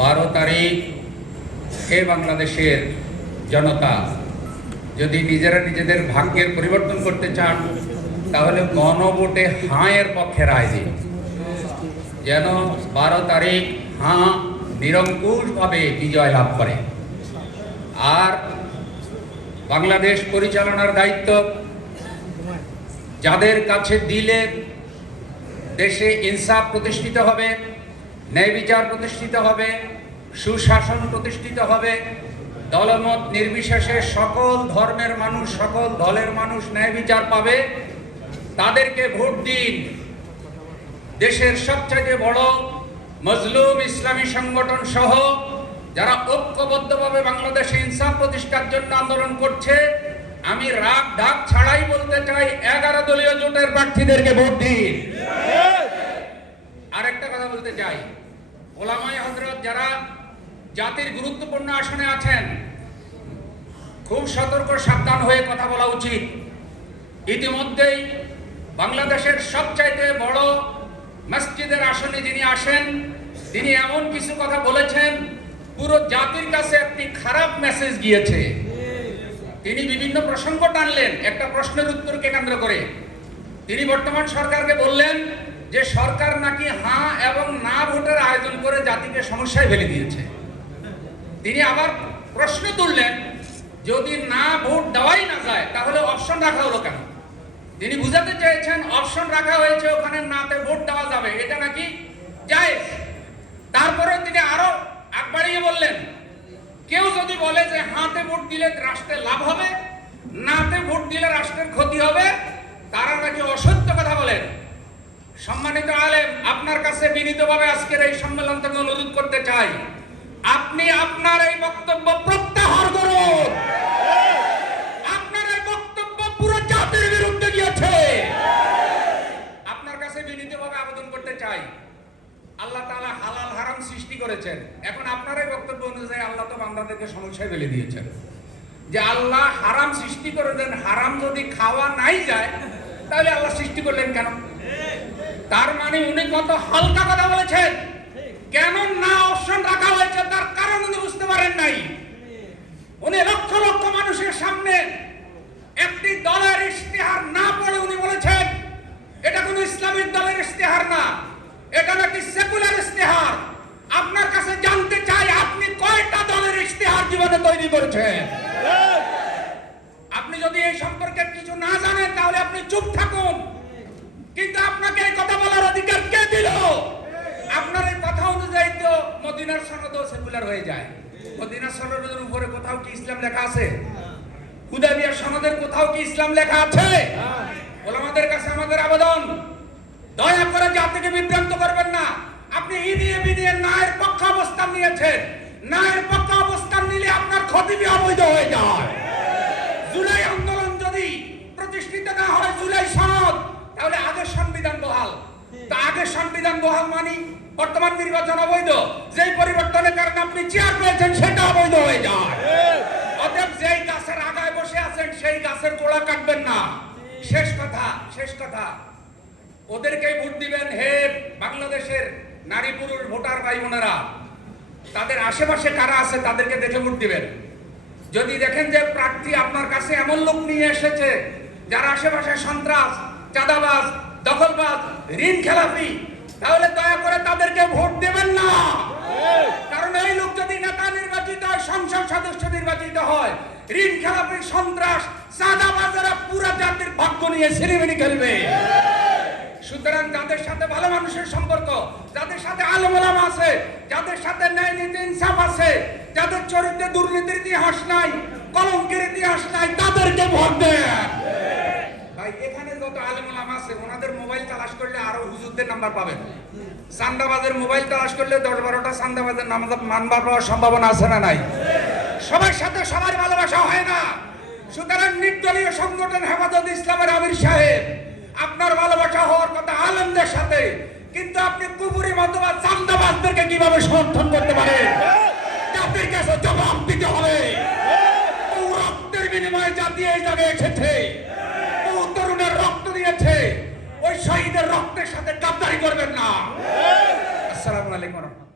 12 তারিখ হে বাংলাদেশের জনতা, যদি নিজেরা নিজেদের ভাগ্যের পরিবর্তন করতে চান তাহলে গণভোটে হাঁ-এর পক্ষে রায় দিন, যেন 12 তারিখ হাঁ নিরঙ্কুশভাবে বিজয় লাভ করে। আর বাংলাদেশ পরিচালনার দায়িত্ব যাদের কাছে দিলে দেশে ইনসাফ প্রতিষ্ঠিত হবে, ন্যায় বিচার প্রতিষ্ঠিত হবে, সুশাসন প্রতিষ্ঠিত হবে, দলমত নির্বিশেষে সকল ধর্মের মানুষ, সকল দলের মানুষ ন্যায় বিচার পাবে, তাদেরকে ভোট দিন। দেশের সবচেয়ে বড় মজলুম ইসলামী সংগঠন সহ যারা ঐক্যবদ্ধভাবে বাংলাদেশে ইনসাফ প্রতিষ্ঠার জন্য আন্দোলন করছে, আমি রাগ ঢাক ছাড়াই বলতে চাই 11 দলীয় জোটের প্রার্থীদেরকে ভোট দিন। আরেকটা কথা বলতে চাই, ওলামায়ে হযরত যারা জাতির গুরুত্বপূর্ণ আসনে আছেন, খুব সতর্ক সাবধান হয়ে কথা বলা উচিত। ইতিমধ্যেই বাংলাদেশের সবচাইতে বড় মসজিদের আসনে যিনি আসেন, তিনি এমন কিছু কথা বলেছেন, পুরো জাতির কাছে একটি খারাপ মেসেজ গিয়েছে। তিনি বিভিন্ন প্রসঙ্গ টানলেন একটা প্রশ্নের উত্তরকে কেন্দ্র করে। তিনি বর্তমান সরকারকে বললেন যে সরকার নাকি হাঁ এবং না ভোটের আয়োজন করে জাতিকে সমস্যায় ফেলে দিয়েছে। তিনি আবার প্রশ্ন তুললেন, যদি না ভোট দেওয়াই না যায় তাহলে অপশন রাখা হলো কেন? তিনি বুঝাতে চেয়েছেন অপশন রাখা হয়েছে, ওখানে নাতে ভোট দেওয়া যাবে, এটা নাকি জায়েজ। তারপরে তিনি আরো আগ বাড়িয়ে বললেন, কেউ যদি বলে যে হাতে ভোট দিলে রাষ্ট্রের লাভ হবে, নাতে ভোট দিলে রাষ্ট্রের ক্ষতি হবে, তারা নাকি অসত্য কথা বলেন। সম্মানিত আলেম, আপনার কাছে বিনীতভাবে আজকের এই সম্মেলন থেকে অনুরোধ করতে চাই, আপনি আপনার এই বক্তব্য প্রত্যাহার করুন। আপনার এই বক্তব্য পুরো জাতির বিরুদ্ধে গিয়েছে। আপনার কাছে বিনীতভাবে আবেদন করতে চাই, আল্লাহ তাআলা হালাল হারাম সৃষ্টি করেছেন, এখন আপনার এই বক্তব্য অনুযায়ী আল্লাহ তো বান্দাদেরকে সমস্যায় ফেলে দিয়েছেন। যে আল্লাহ হারাম সৃষ্টি করে দেন, হারাম যদি খাওয়া নাই যায় তাহলে আল্লাহ সৃষ্টি করলেন কেন? তার মানে উনি কত হালকা কথা বলেছেন। কেন না অপশন রাখা হয়েছে তার কারণ উনি বুঝতে পারেন নাই। উনি লক্ষ লক্ষ মানুষের সামনে একটি দলের ইশতেহার না পড়ে উনি বলেছেন এটা কোন ইসলামিক দলের ইশতেহার না, এটা নাকি সেকুলার ইশতেহার। আপনার কাছে জানতে চাই, আপনি কয়টা দলের ইশতেহার জীবনে তৈরি করেছেন? আপনি যদি এই সম্পর্কে কিছু না জানেন তাহলে আপনি চুপ থাকুন, কিন্তু আপনাকে এই কথা বলার অধিকার কে দিল? আপনার এই কথা অনুযায়ী তো মদিনার সনদও সেকুলার হয়ে যায়। মদিনার সনদের উপরে কোথাও কি ইসলাম লেখা আছে? হুদায়বিয়া সনদের কোথাও কি ইসলাম লেখা আছে? ওলামাদের কাছে আমাদের আবেদন, দয়া করে জাতিকে বিভ্রান্ত করবেন না। আপনি ইনিয়ে বিনিয়ে নায়ের পক্ষে অবস্থান নিয়েছেন, নায়ের পক্ষে অবস্থান নিলে আপনার খতিবি অবৈধ হয়ে যায়। জুলাই আন্দোলন যদি প্রতিষ্ঠিত না হয়, জুলাই সনদ, তাহলে আগের সংবিধান বহাল। তা আগের সংবিধান বহাল মানে বর্তমান নির্বাচন অবৈধ, যেই পরিবর্তনের কারণে আপনি চেয়ার পেয়েছেন সেটা অবৈধ হয়ে যায়। অতএব যেই গাছের আগায় বসে আছেন সেই গাছের গোড়া কাটবেন না। শেষ কথা, ওদেরকেই ভোট দিবেন। হে বাংলাদেশের নারী পুরুষ ভোটার ভাই বোনেরা, তাদের আশেপাশে কারা আছে তাদেরকে দেখে ভোট দিবেন। যদি দেখেন যে প্রার্থী আপনার কাছে এমন লোক নিয়ে এসেছে যারা আশেপাশে সন্ত্রাস, চাঁদাবাজ, দখলবাজ, ঋণ খেলাপি, তাহলে দয়া করে তাদেরকে ভোট দেবেন না। কারণ এই লোক যদি নেতা নির্বাচিত হয়, সংসদ সদস্য নির্বাচিত হয়, ঋণ খেলাপি, সন্ত্রাস, চাঁদাবাজেরা পুরো জাতির ভাগ্য নিয়ে সিনেমিনি খেলবে। সুতরাং যাদের সাথে ভালো মানুষের সম্পর্ক, যাদের সাথে আলেম ওলামা আছে, যাদের সাথে ন্যায় নীতি ইনসাফ আছে, যাদের চরিত্রে দুর্নীতির ইতিহাস নাই, কলঙ্কের ইতিহাস নাই, তাদেরকে ভোট দেন। ভাই এখানে যত আলেম ওলামা আছে ওনাদের মোবাইল তালাশ করলে আরো হুজুরদের নাম্বার পাবেন। চান্দাবাজের মোবাইল তালাশ করলে 10-12টা চান্দাবাজের নাম্বার পাওয়ার সম্ভাবনা আছে না নাই? সবার সাথে সবার ভালোবাসা হয় না। সুতরাং নির্দলীয় সংগঠন হেফাজত ইসলামের আমির সাহেব, আপনার ভালোবাসা হওয়ার কথা আলেমদের সাথে, কিন্তু আপনি কুপুরি মতবাদ চান্দাবাজদেরকে কিভাবে সমর্থন করতে পারেন? জাতির কাছে জবাব দিতে হবে। রক্তের বিনিময়ে জাতি এই জায়গায় এসেছে, তরুণের রক্ত দিয়েছে, ওই শহীদের রক্তের সাথে গাদ্দারি করবেন না। আসসালামু আলাইকুম।